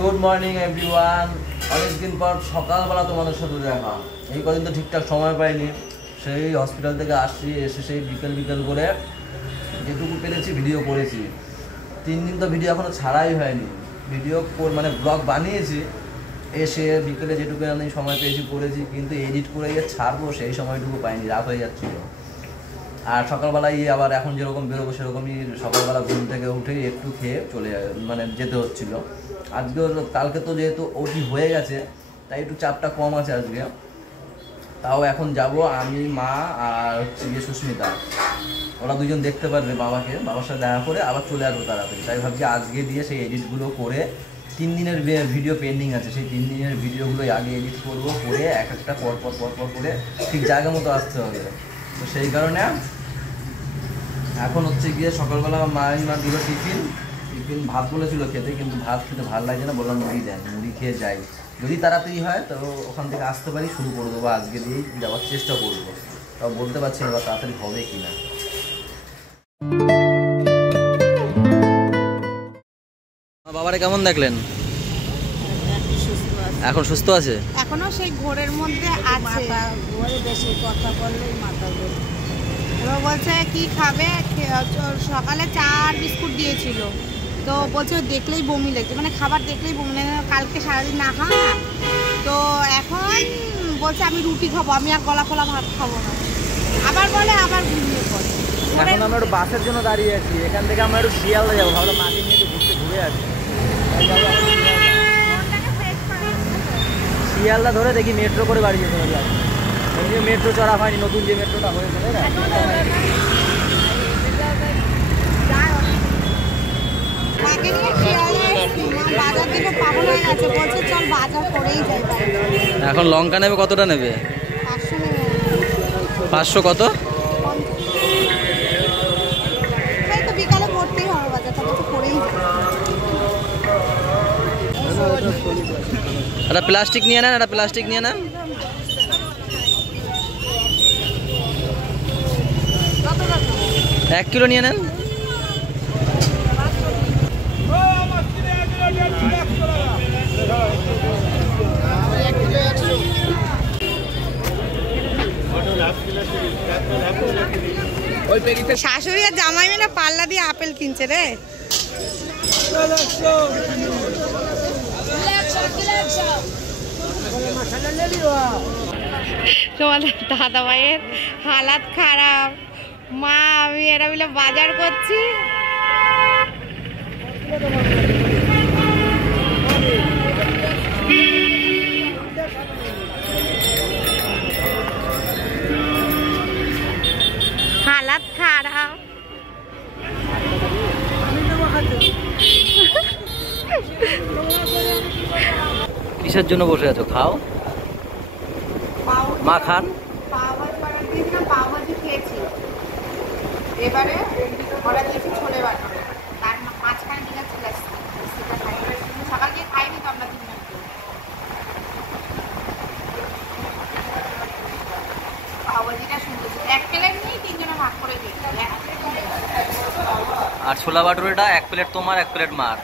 Good morning everyone. অনেকদিন পর সকালবেলা তোমাদের সাথে দেখা। এই কদিন তো ঠিকঠাক সময় পাইনি, সেই হসপিটাল থেকে আসছি, এসে সেই বিকেল করে যেটুকু পেরেছি ভিডিও করেছি। 3 দিন তো ভিডিও এখনও ছাড়াই হয়নি। ভিডিও মানে ব্লগ বানিয়েছি, এসে বিকেলে যেটুকু আমি সময় পেয়েছি করেছি, কিন্তু এডিট করে গিয়ে ছাড়বো সেই সময়টুকু পাইনি, রাত হয়ে যাচ্ছিল। আর সকালবেলায় আবার এখন যেরকম বেরোবো সেরকমই সকালবেলা ঘুম থেকে উঠেই একটু খেয়ে মানে যেতে হচ্ছিলো। আজকে কালকে তো যেহেতু ওটি হয়ে গেছে তাই একটু চাপটা কম আছে আজকে। তাও এখন যাব আমি, মা আর হচ্ছে গিয়ে সুস্মিতা, ওরা দুজন দেখতে পারবে বাবাকে, বাবার সাথে দেখা করে আবার চলে আসবো তাড়াতাড়ি। তাই ভাবছি আজকে দিয়ে সেই এডিটগুলো করে 3 দিনের ভিডিও পেন্ডিং আছে, সেই 3 দিনের ভিডিওগুলোই আগে এডিট করবো, করে এক একটা পর করে ঠিক জায়গা মতো আসতে হবে। তো সেই কারণে এখন হচ্ছে গিয়ে সকালবেলা মা দিল টিফিন ভাত বলেছিল খেতে, কিন্তু ভাত খেতে ভালো লাগছে না, বললাম মুড়ি দেন, মুড়ি খেয়ে যাই। যদি তাড়াতাড়ি হয় তো ওখান থেকে আসতে পারি, শুরু করে দেবো, আজকে দিয়েই যাওয়ার চেষ্টা করবো। তাও বলতে পারছি না বা তাড়াতাড়ি হবে কি না। বাবারে কেমন দেখলেন? এখন সুস্থ আছে? এখনো সেই ঘোরের মধ্যে আছে, বেশি কথা বললেই মাথা ঘোরে। এবার বলছে কি খাবে, সকালে চা আর বিস্কুট দিয়েছিল, তো বলছে দেখলেই বমি লাগছে, মানে খাবার দেখলেই বমি লাগে, কালকে সারাদিন না খাওয়া না। তো এখন বলছে আমি রুটি খাবো, আমি আর গলা ফলা ভাত খাবো না। আবার বলে আবার ঘুমিয়ে পড়ে। এখন আমরা একটু বাসের জন্য দাঁড়িয়ে আছি, এখান থেকে আমরা একটু শিয়ালদা যাবো, ভাবলাম মাকে নিয়ে একটু ঘুরে আসি। শিয়ালদা ধরে দেখি মেট্রো করে বাড়ি যেতে হবে। মেট্রো চড়া হয়নি, নতুন যে মেট্রোটা হয়েছে না, এখন লঙ্কা নেবে কতটা নেবে? 500 কত? একটা প্লাস্টিক নিয়ে নেন, একটা প্লাস্টিক নিয়ে নেন। এক কিলো নিয়ে নেন। শাশুড়ি আর জামাই মিলে পাল্লা দিয়ে আপেল কিনছে রে। তোমাদের দাদা ভাইয়ের হালাত খারাপ, মা আমি এরা মিলে বাজার করছি। হালাত খারাপ। কিসের জন্য বসে আছো? খাও, মা খান। পাওভাজি খেয়েছি, এবারে অর্ডার দিয়েছি ছোলে বাটা, তার মাঝখানে দিকে চলে আসছে, সেটা খাই। সকাল গিয়ে খাইনি তো আমরা 3 জন। পাওভাজিটা সুন্দর, 1 প্লেট নিয়ে 3 জনে ভাগ করে দিয়েছি। আর ছোলা বাটুরেটা 1 প্লেট তোমার, 1 প্লেট মার।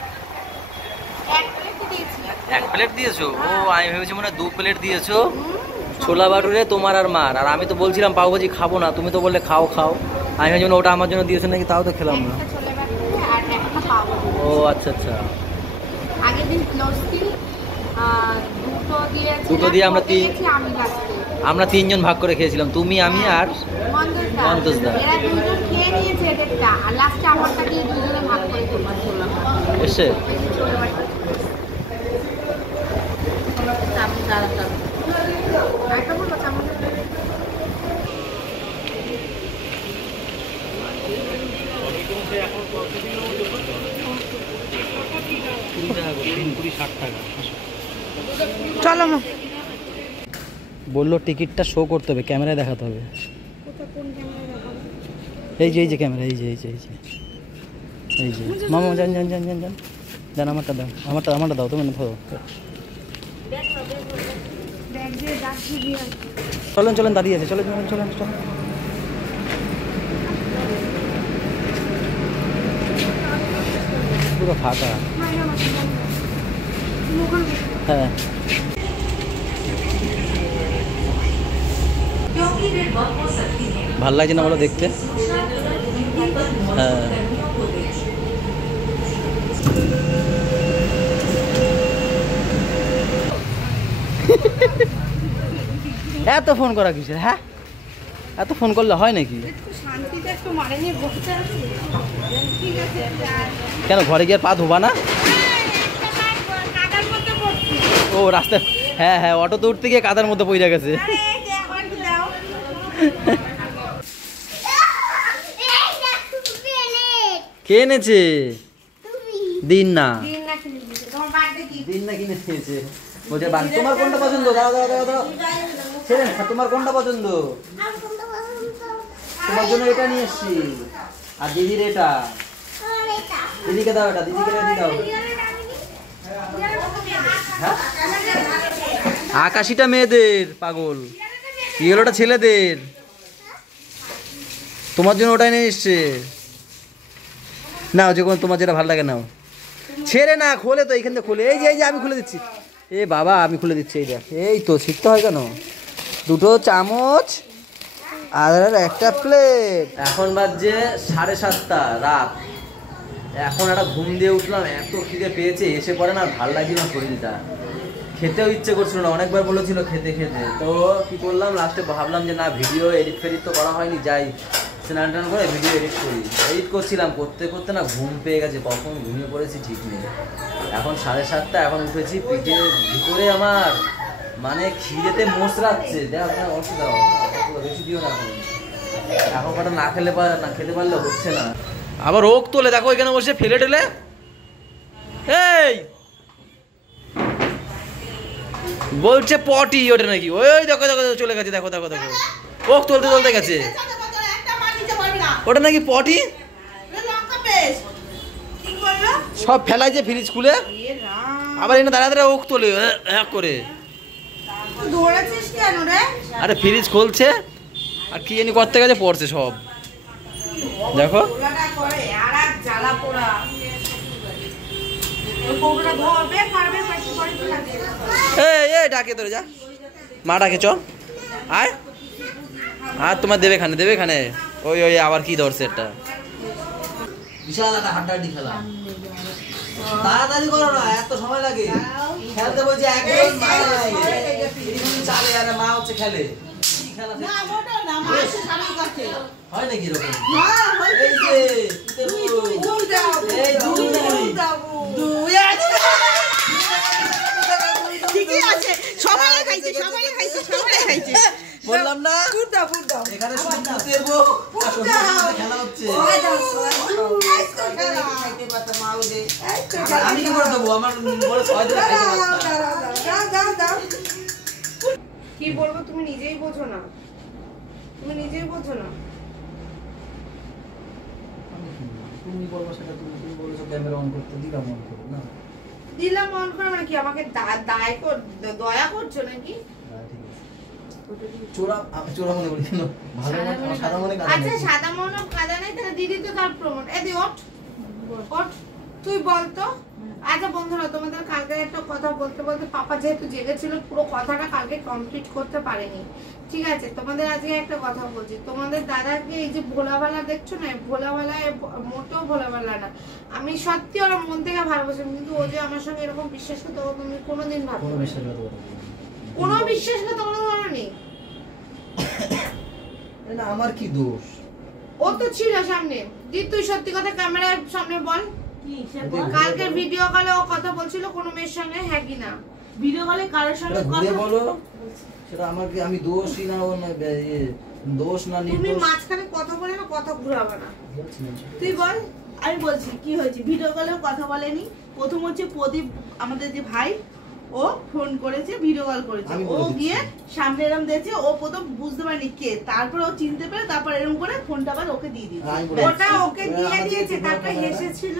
1 প্লেট দিয়েছি। 1 প্লেট দিয়েছো? ও আমি ভেবেছি মনে হয় 2 প্লেট দিয়েছো। ছোলা বাটুরে তোমার আর মার। আর আমি তো বলছিলাম পাওভাজি খাবো না, তুমি তো বললে খাও খাও। আমি ভেবেছি ওটা আমার জন্য দিয়েছো নাকি, তাও তো খেলাম না। ও আচ্ছা আচ্ছা। আগের দিন দুটো দিয়ে আমরা 3 জন ভাগ করে খেয়েছিলাম, তুমি আমি আর মন্তজদা। এসে চলো বললো টিকিটটা শো করতে হবে, ক্যামেরায় দেখাতে হবে। এই যে ক্যামেরা, এই যে মামা যান যান যান যান যান দেন, আমারটা দাও, আমারটা দাও, তুমি ধরো। চলেন দাঁড়িয়ে আছে, চলেন পুরো ফাঁকা। হ্যাঁ ভাল লাগছে না বলো দেখতে? হ্যাঁ এত ফোন করা কিসের? হ্যাঁ এত ফোন করলে হয় নাকি? কেন ঘরে গিয়ে পা ধোবা না? ও রাস্তায়, হ্যাঁ হ্যাঁ অটো তো উঠতে গিয়ে কাদার মধ্যে পড়ে গেছে। কে এনেছে? দিন না দিন না কিনে দিয়েছে। বলছে তোমার কোনটা পছন্দ? দাও দাও দাও দাও ছেড়ে, তোমার কোনটা পছন্দ? তোমার জন্য এটা নিয়ে এসছি, আর দিদির এটা। দিদিকে দাও, এটা দিদিকে দাও। আকাশিটা মেয়েদের পাগল, ইয়েলোটা ছেলেদের। তোমার জন্য ওটাই নিয়ে এসছে। নাও যে কোনো তোমার যেটা ভালো লাগে নাও। ছেড়ে না, খোলে তো, এইখান থেকে খোলে। এই যে আমি খুলে দিচ্ছি। এ বাবা আমি খুলে দিচ্ছি। এই দেখ, এই তো শিখতে হয় কেন? দুটো চামচ আর একটা প্লেট। এখন বাজছে 7:30 রাত। এখন একটা ঘুম দিয়ে উঠলাম, এত খিদে পেয়েছে, এসে পরে না ভালো লাগছিল না শরীরটা, খেতেও ইচ্ছে করছিল না। অনেকবার বলেছিল খেতে খেতে, তো কি করলাম লাস্টে ভাবলাম যে না ভিডিও এডিট ফেডিট তো করা হয়নি, যাই স্নান টান করে ভিডিও এডিট করছিলাম। করতে করতে না ঘুম পেয়ে গেছে, কখন ঘুমিয়ে পড়েছি ঠিক নেই। এখন 7:30, এখন উঠেছি, পিঠে ভিতরে আমার মানে খিদেতে মোচড়াচ্ছে। দেখ অসুবিধা বেশি দিও না এখন কটা না খেতে পারলে হচ্ছে না। আবার রোগ তোলে, দেখো এখানে বসে ফেলে টেলে। এই বলছে পটি ওটা নাকি, ওই দেখো দেখো চলে গেছে, দেখো দেখো দেখো ওক তুলতে গেছে। ওটা নাকি পটি, সব ফেলাইছে ফ্রিজ খুলে, আবার এনে দাঁড়া দাঁড়া ওক তোলে এক করে। আরে ফ্রিজ খুলছে আর কি জানি করতে গেছে, পড়ছে সব। দেখো এই ডাকে তোরে, যা মা ডাকে, চ আয়। আর তোমার দেবে খানে ওই ওই আবার কি ধরছে একটা বিশাল একটা হাড্ডাহাড্ডি খেলা। তাড়াতাড়ি করো না, এত সময় লাগে খেলতে। বলছি একদম চালে, আর মা হচ্ছে খেলে। কি খেলা হয় নাকি এরকম? বললাম না এখানে খেলা হচ্ছে। আমি কি করে দেবো? আমার কি বলবো, তুমি নিজেই বোঝো না, তুমি নিজেই বোঝো না। তুমি বলবো সেটা, তুমি বলেছো ক্যামেরা অন করতে, দিলাম অন করো না, দিলাম অন করে মানে কি আমাকে দয়া করছো নাকি? চোরা মনে করি কেন? সাদা মনে আচ্ছা সাদা মনে কাদা নাই, তাহলে দিদি তো তার প্রমাণ। এদি ওঠ তুই বলতো। আচ্ছা বন্ধুরা, তোমাদের কালকে একটা কথা বলতে বলতে পাপা যেহেতু জেগেছিল, পুরো কথাটা কালকে কমপ্লিট করতে পারেনি। ঠিক আছে, তোমাদের আজকে একটা কথা বলছি। তোমাদের দাদাকে এই যে ভোলাবেলা দেখছো না, ভোলাবেলায় মোটেও ভোলাবেলা না। আমি সত্যি ওরা মন থেকে ভালোবাসি, কিন্তু ও যে আমার সঙ্গে এরকম বিশ্বাসঘাতক তুমি কোনোদিন ভাবো কোনো বিশ্বাসঘাতক করোনি। আমার কি দোষ? ও তো ছিল সামনে। দি তুই সত্যি কথা ক্যামেরার সামনে বল, কালকে ভিডিও কলে ও কথা বলছিল কোন মেয়ের সঙ্গে, হ্যাঁ কি না? ভিডিও কলে কারোর সঙ্গে কথা বলো, সেটা আমার কি, আমি দোষই না, দোষ না নির্দোষ। তুমি মাঝখানে কথা বলে না, কথা ঘুরাবে না। তুই বল। আমি বলছি কি হয়েছে। ভিডিও কলেও কথা বলেনি। প্রথম হচ্ছে প্রদীপ আমাদের যে ভাই, ও ফোন করেছে, ভিডিও কল করেছে, ও গিয়ে সামনে এরকম দেখছে, ও প্রথম বুঝতে পারেনি কে, তারপর ও চিনতে পেরে তারপর এরকম করে ফোনটা আবার ওকে দিয়ে দিয়েছে। ওটা ওকে দিয়ে দিয়েছে, তারপর হেসেছিল।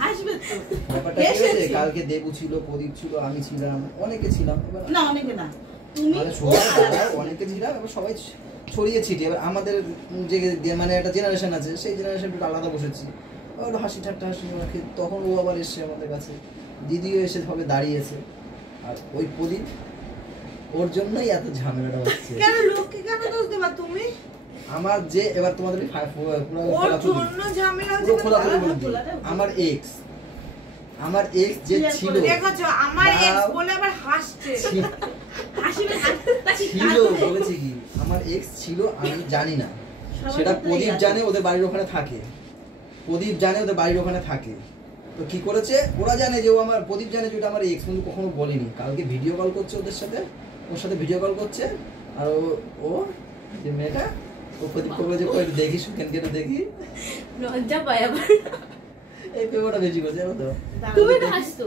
হাসবে তো। ব্যাপারটা কি হয়েছে, কালকে দেবু ছিল, প্রদীপ ছিল, আমি ছিলাম, অনেকে ছিলাম। না অনেকে না, তুমি অনেকে ছিলাম, এবার সবাই ছড়িয়ে ছিটিয়ে। এবার আমাদের যে মানে একটা জেনারেশন আছে, সেই জেনারেশন একটু আলাদা বসেছি, হাসি ঠাট্টা হাসি, তখন ও আবার এসছে আমাদের কাছে। দিদিও এসে হবে দাঁড়িয়েছে, আর ওই প্রদীপ ওর জন্যই এত ঝামেলাটা হচ্ছে। কেন লোককে কেন দোষ দেবা তুমি? আমার যে এবার তোমাদের ওর জন্য ঝামেলা হচ্ছে। আমার এক্স যে ছিল, দেখছো আমার এক্স বলে আবার হাসছে। হাসিবে ছিল বলেছে কি আমার এক্স ছিল, আমি জানি না, সেটা প্রদীপ জানে, ওদের বাড়ির ওখানে থাকে, প্রদীপ জানে ওদের বাড়ির ওখানে থাকে। তো কি করেছে ওরা জানে যে ও আমার, প্রদীপ জানে যে ওটা আমার এক্স, কিন্তু কখনো বলিনি। কালকে ভিডিও কল করছে ওদের সাথে, ওর সাথে ভিডিও কল করছে, আর ও যে মেয়েটা, ও প্রদীপকে বলেছে কই দেখি সুকেনকে দেখি, লজ্জা পায় আবার। এই পেপারটা বেশি করছে জানো তো, তুমি তো হাসতো।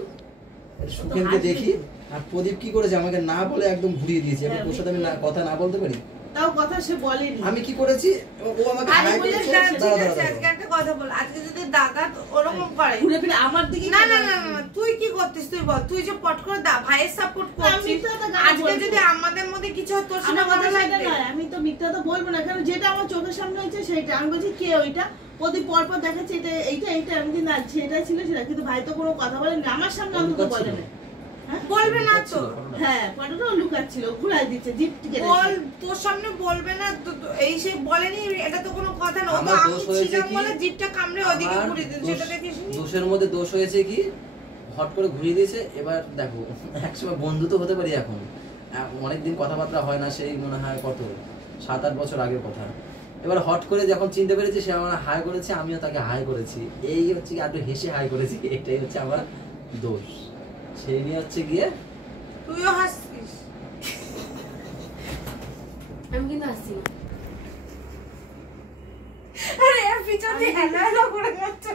সুকেনকে দেখি, আর প্রদীপ কি করেছে আমাকে না বলে একদম ঘুরিয়ে দিয়েছে। এবার ওর সাথে আমি কথা না বলতে পারি? তাও কথা সে বলেনি। আমি কি করেছি, ও আমাকে আরে হাই বলে করেছে। ঠিক আছে, আজকে একটা কথা বল। আজকে যদি দাদা ওরকম করে ঘুরে ফিরে আমার দিকে, না না না না, তুই কি করতিস তুই বল। তুই যে পট করে ভাইয়ের সাপোর্ট করছিস, আজকে যদি আমাদের মধ্যে কিছু হয় তোর সাথে কথা লাগবে না। আমি তো মিথ্যা তো বলবো না, কারণ যেটা আমার চোখের সামনে হয়েছে সেটা আমি বলছি। কে ওইটা প্রদীপ পরপর দেখাচ্ছে এটা এইটা এইটা, আমি না সেটা ছিল সেটা, কিন্তু ভাই তো কোনো কথা বলেনি আমার সামনে, অন্তত বলে না। বলবে না তো? হ্যাঁ, ফটোটাও লুকাচ্ছিল, ঘুরাই দিচ্ছে জিপ টিকে। বল, তোর সামনে বলবে না তো? এই সে বলেনি, এটা তো কোনো কথা না। ও তো আমি ছিলাম বলে জিপটা কামড়ে ওদিকে ঘুরিয়ে দিল, সেটা দেখিস নি? দোষের মধ্যে দোষ হয়েছে কি, হট করে ঘুরিয়ে দিয়েছে। এবার দেখো, একসময় বন্ধু তো হতে পারি, এখন অনেকদিন কথাবার্তা হয় না, সেই মনে হয় কত 7-8 বছর আগের কথা। এবার হট করে যখন চিনতে পেরেছি, সে আমার হাই করেছে, আমিও তাকে হাই করেছি। এই হচ্ছে কি, একটু হেসে হাই করেছি, এটাই হচ্ছে আমার দোষ। সেই নিয়ে হচ্ছে গিয়ে তুইও হাসছিস। আমি কিন্তু হাসছি না। আরে এর পিছনে হেলা হেলা করে যাচ্ছে।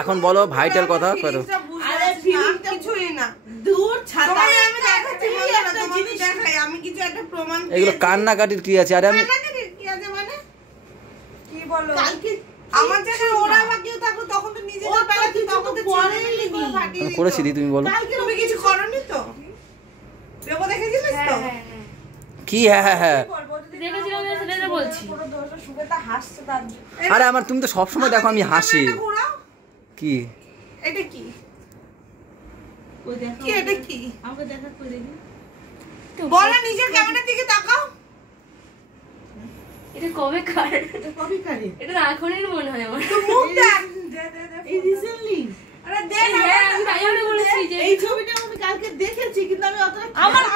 এখন বলো ভাইটাল কথা করো। আরে ফিলিংটা কিছুই না, দূর ছাতা। আমি দেখাচ্ছি, বললাম না তোমাকে দেখাই, আমি কিছু একটা প্রমাণ। এগুলো কান্নাকাটির কি আছে? আরে আমি কি আছে মানে কি বলো? কালকে আমার জায়গায় ওরা আবার কেউ থাকো, তখন তো নিজে তো পারা, তুই তখন তো পড়েইলি। আমি করেছি দি, তুমি বলো। কালকে তুমি কিছু করনি তো? দেবো দেখেছিলিস তো? কি? হ্যাঁ হ্যাঁ হ্যাঁ, দেখেছিলাম, সেটা বলছি। পুরো দোষটা সুবেতা হাসছে তার জন্য। আরে আমার, তুমি তো সবসময় দেখো আমি হাসি। কি এটা কি? ওই দেখো কি এটা কি? আমাকে দেখা করে দেখি। বলো, নিজের ক্যামেরার দিকে তাকাও। এটা কবে কার? এটা কবে কারে? এটা এখনই মনে হয় আমার। মুখ দেখ। এই রিসেন্টলি। আরে দেখ, হ্যাঁ, আমি তাই জন্য বলেছি যে এই ছবিটা আমি কালকে দেখেছি, কিন্তু আমি অতটা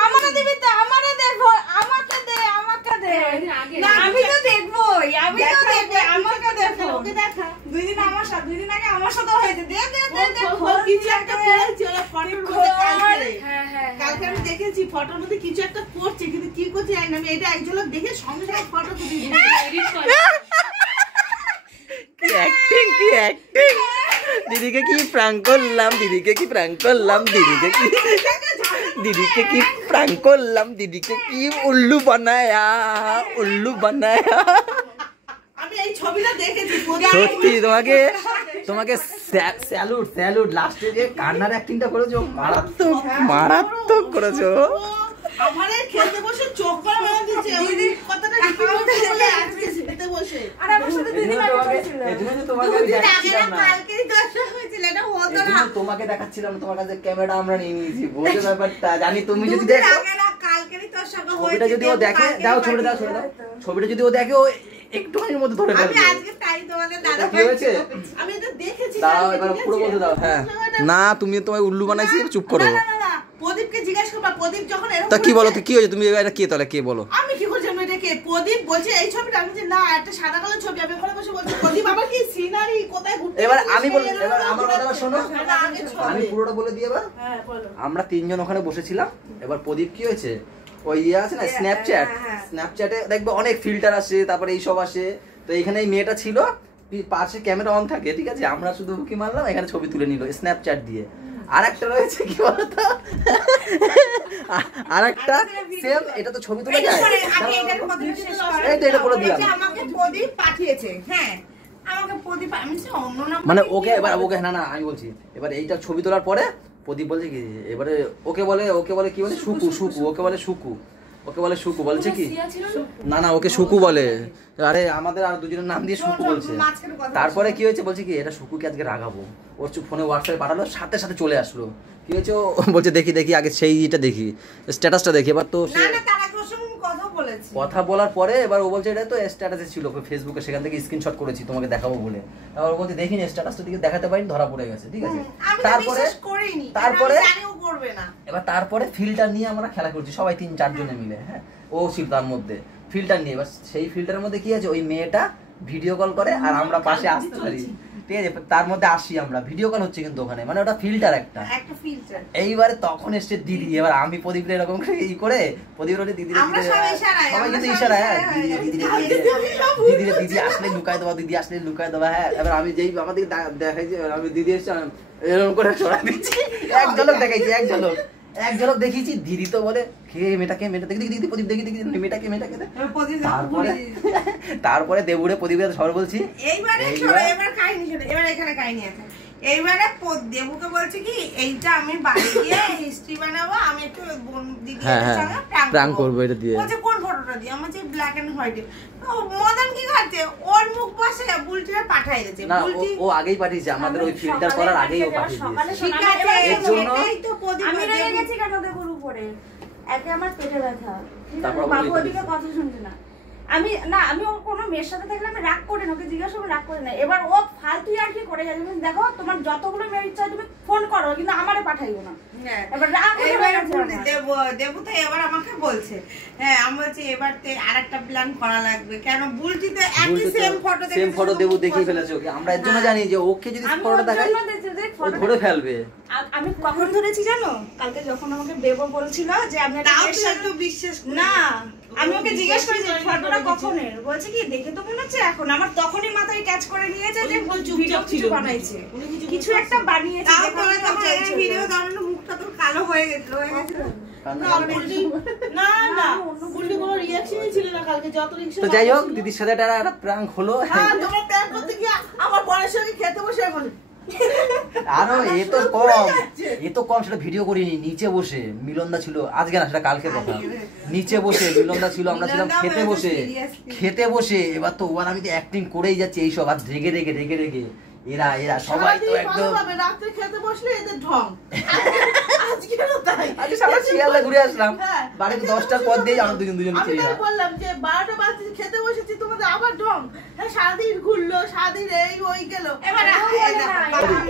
আমারে দিবি তো? আমারে দেখো, আমাকে দে, আমাকে দে। আগে না, আমি তো দেখবোই, আমি তো দেখবো, আমাকে দেখো। ওকে দেখা। 2 দিন আমার সাথে, 2 দিন আগে আমার সাথে হয়েছে। দে দে দে দে। ও কিছু একটা করেছে ওরা ফটোর মধ্যে কালকে। হ্যাঁ হ্যাঁ কালকে আমি দেখেছি ফটোর মধ্যে কিছু একটা করছে, কিন্তু কি করছে জানি না। আমি এটা এক ঝলক দেখে সঙ্গে সঙ্গে ফটো তুলে দিয়েছি। এডিট করে। কি অ্যাক্টিং, কি অ্যাক্টিং! দিদিকে কি প্র্যাঙ্ক করলাম, দিদিকে কি প্র্যাঙ্ক করলাম, দিদিকে কি প্র্যাঙ্ক করলাম, দিদিকে কি উল্লু বানায়া, উল্লু বানায়া। আমি এই ছবিটা দেখেছি। সত্যি তোমাকে স্যালুট। লাস্টে যে কান্নার অ্যাক্টিংটা করেছো, মারাত্মক করেছো। আমারে খেতে বসে চোখ করে মেরে দিয়েছে। দিদি কথাটা রিপিট করতে বলে আজকে খেতে বসে। আর আমার সাথে 2 দিন আগে হয়েছিল। কালকেই দর্শক হয়েছিল, এটা হতো না। তোমাকে দেখাচ্ছিলাম, তোমার কাছে ক্যামেরা আমরা নিয়ে নিয়েছি, বোঝো ব্যাপারটা। জানি তুমি যদি দেখো কালকেরই তোর সঙ্গে ছবিটা, যদি ও দেখে, দাও ছবিটা, দাও ছবিটা, যদি ও দেখে, ও একটুখানির মধ্যে ধরে আমি ফেলবে। আজকে তাই তোমাদের দাদা কি হয়েছে? আমি এটা দেখেছি। দাও এবার পুরো বলতে দাও। হ্যাঁ, না তুমি তোমায় উল্লু বানাইছি, চুপ করো। না প্রদীপকে জিজ্ঞেস করবা, প্রদীপ যখন এরকম তা কি বলো, তো কি হয়েছে? তুমি এটা কে, তাহলে কে বলো? আমি কি করছি, আমি এটা কে? প্রদীপ বলছে এই ছবিটা, আমি যে না একটা সাদা কালো ছবি। আমি ওখানে বসে বলছি প্রদীপ আবার কি সিনারি কোথায় ঘুরতে। এবার আমি বলি, এবার আমার কথাটা শোনো, আগে ছবি। আমি পুরোটা বলে দিই এবার। হ্যাঁ বলো। আমরা 3 জন ওখানে বসেছিলাম। এবার প্রদীপ কি হয়েছে, ওই আছে না স্ন্যাপচ্যাটে দেখবে অনেক ফিল্টার আসে, তারপরে এইসব আসে। তো এইখানে এই মেয়েটা ছিল, পাশে ক্যামেরা অন থাকে, ঠিক আছে, আমরা শুধু কি মারলাম, এখানে ছবি তুলে নিল স্ন্যাপচ্যাট দিয়ে। আর একটা রয়েছে কি বলতো, আর একটা সেম, এটা তো ছবি তুলে যায়। এটা বলে দিলাম, আমাকে প্রদীপ পাঠিয়েছে। হ্যাঁ, আমাকে প্রদীপ, আমি সে অন্য নাম মানে ওকে না আমি বলছি, এবার এইটা ছবি তোলার পরে প্রদীপ বলছে কি, এবারে ওকে বলে কি বলে সুকু, ওকে বলে সুকু। ওকে বলে সুকু, বলছে কি সিয়া ছিল না? না না ওকে সুকু বলে। আরে আমাদের আর দুজনের নাম দিয়ে সুকু বলছে। তারপরে কি হয়েছে বলছে কি এটা সুকুকে আজকে রাগাবো, ওর ফোনে হোয়াটসঅ্যাপে পাঠালো, সাথে সাথে চলে আসলো। কি হয়েছে ও বলছে দেখি আগে সেইটা দেখি, স্ট্যাটাসটা দেখি। এবার তো সে না না তার আগে ওর সঙ্গে আমি কথা বলেছি। কথা বলার পরে এবার ও বলছে এটা তো স্ট্যাটাসে ছিল ফেসবুকে, সেখান থেকে স্ক্রিনশট করেছি তোমাকে দেখাবো বলে। তারপর বলছে দেখি না স্ট্যাটাসটা দিকে দেখাতে পারিনি, ধরা পড়ে গেছে। ঠিক আছে, আমি তো তারপরে বিশ্বাস করিনি, তারপরে আমি জানি ও করবে না। এবার তারপরে ফিল্টার নিয়ে আমরা খেলা করছি সবাই 3-4 জনে মিলে। হ্যাঁ, ও ছিল তার মধ্যে ফিল্টার নিয়ে। এবার সেই ফিল্টারের মধ্যে কি আছে, ওই মেয়েটা ভিডিও কল করে আর আমরা পাশে আসতে পারি। ঠিক আছে, তার মধ্যে আসি আমরা, ভিডিও কল হচ্ছে কিন্তু ওখানে, মানে ওটা ফিল্টার একটা ফিল্টার। এইবারে তখন এসছে দিদি। এবার আমি প্রদীপের এরকম এই করে প্রদীপের দিদি আমরা সবাই ইশারায়, সবাই কিন্তু আমরা ইশারায়, সবাই হ্যাঁ ইশারায়। দিদি আসলে লুকায় দেওয়া, দিদি আসলে লুকায় দেওয়া। হ্যাঁ, এবার আমি যেই আমার দিকে দেখাই যে আমি দিদি এসছে এরকম করে সরা দিচ্ছি। এক ঝলক দেখাইছি, এক ঝলক দেখিয়েছি। দিদি তো বলে মেয়েটাকে দেখি প্রদীপ দেখি মেয়েটাকে তারপরে দেবুরে প্রদীপের সবার বলছি এবার কাহিনী শোনো, এবার এখানে কাহিনী আছে। এইবারে দেবুকে বলছে কি এইটা আমি বাড়ি গিয়ে হিস্ট্রি বানাবো, আমি একটু দিদির সঙ্গে প্র্যাঙ্ক করবো। এটা দিয়ে বলছে কোন ফটোটা দিয়ে? আমার যে ব্ল্যাক এন্ড হোয়াইট। মদন কি খাচ্ছে, ওর মুখ বসে বুলটিটা পাঠাই দিয়েছে। না, বুলটি ও আগেই পাঠিয়েছে, আমাদের ওই ফিল্টার করার আগেই ও পাঠিয়ে দিয়েছে। ঠিক আছে, এর জন্য এটাই তো প্রদীপ আমি রেগে গেছি কেন দেবুর উপরে? একে আমার পেটে ব্যথা, ঠিক আছে, তারপর বাবু বলি ওদিকে কথা শুনছে না। আমি ওর কোনো মেয়ের সাথে থাকলে আমি রাগ করি না, ওকে জিজ্ঞাসা করে রাগ করি না। এবার ও ফালতু আর কি করে যাবে, দেখো তোমার যতগুলো মেয়ের ইচ্ছা তুমি ফোন করো, কিন্তু আমারে পাঠাইবো না। এবার রাগ হয়ে গেছে আমার। দেবু তো এবার আমাকে বলছে, হ্যাঁ আমি বলছি এবার আরেকটা প্ল্যান করা লাগবে। কেন বুলটি তো একই সেম ফটো দেবু দেখিয়ে ফেলেছে ওকে। আমরা এর জন্য জানি যে ওকে যদি আমি ফটোটা ওর দেখাই জন্য দেখছি ও ধরে ফেলবে। আমি কখন ধরেছি জানো? কালকে যখন আমাকে বেবো বলছিল যে আমি একটা তাও মেয়ের তো সাথে- একটু বিশ্বাস করি। না, আমি ওকে জিজ্ঞেস করেছি ফটোটা কখনের, বলছে কি দেখে তো মনে হচ্ছে এখন। আমার তখনই মাথায় ক্যাচ করে নিয়েছে যে ভিডিও কিছু বানাইছে, কিছু একটা বানিয়েছে। তাও যেখানে তোরা আমার তখন এই ভিডিও দাঁড়ানো মুখটা তোর কালো হয়ে গেছিল। না বুলটি কোনো রিঅ্যাকশনই ছিল না কালকে, যত রিকশা। তো যাই হোক, দিদির সাথে একটা প্র্যাঙ্ক হলো। হ্যাঁ, তোমরা প্ল্যান করতে গিয়ে আমার বরের সঙ্গে খেতে বসে এখন আরো এ তো কম সেটা ভিডিও করিনি। নিচে বসে মিলনদা ছিল, আজকে না সেটা কালকের কথা। নিচে বসে মিলনদা ছিল, আমরা ছিলাম খেতে বসে। এবার তো ওর আমি তো অ্যাক্টিং করেই যাচ্ছি এইসব, আর রেগে এরা সবাই তো একদম রাত্রে খেতে বসলে এদের ঢং। আজকেও তাই। আজকে সারা শিয়ালদা ঘুরে আসলাম, বাড়িতে 10টার পর দিয়ে আমরা দুজন আমি ছিল। তাই বললাম যে 12টা বাজে খেতে বসেছি, তোমাদের আবার ঢং। হ্যাঁ, সারাদিন ঘুরলো, সারাদিন এই ওই গেল। এবার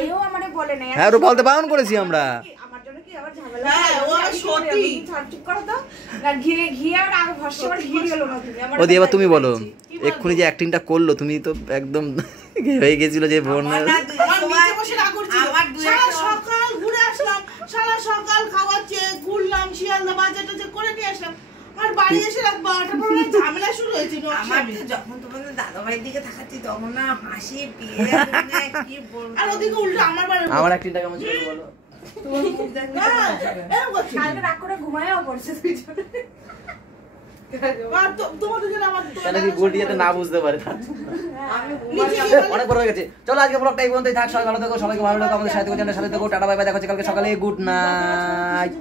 এও আমারে বলে নাই। হ্যাঁ, বলতে বারণ করেছি আমরা। আমার জন্য কি আবার ঝামেলা? হ্যাঁ, ও আবার সত্যি। চুপ করো তো। না ঘিরে আর আগে ভরসা করে ঘিরে গেল না তুমি। আমার ওদি এবার তুমি বলো, এক্ষুনি যে অ্যাক্টিংটা করলো তুমি তো একদম হয়ে গেছিল যে বোন। আমার নিচে বসে রাগ করছিল। সারা সকাল ঘুরে আসলাম, সারা সকাল খাওয়াচ্ছে, ঘুরলাম, শিয়ালদা বাজারটা যে করে নিয়ে আসলাম। আর বাড়ি এসে রাত 12টার পর ঝামেলা শুরু হয়েছে। আমার তো যখন তোমাদের দাদা ভাইয়ের দিকে তাকাচ্ছি তখন না হাসি পেয়ে কি বলবো। আর ওদিকে উল্টো আমার বাড়ি আমার অ্যাক্টিংটা কেমন ছিল বলো? এরকম করছিল। কালকে রাগ করে ঘুমায়ও পড়ছে দুইজনে। আর তোমাদের জন্য আমার কেন কি গোল্ডি যাতে না বুঝতে পারে তার জন্য। অনেক বড় হয়ে গেছে। চলো আজকে ব্লগটা এই পর্যন্তই থাক। সবাই ভালো থেকো, সবাইকে ভালো লাগো, আমাদের সাথে থাকো, চ্যানেলের সাথে থাকো। টাটা বাই বাই, দেখা হচ্ছে কালকে সকালে। Good night.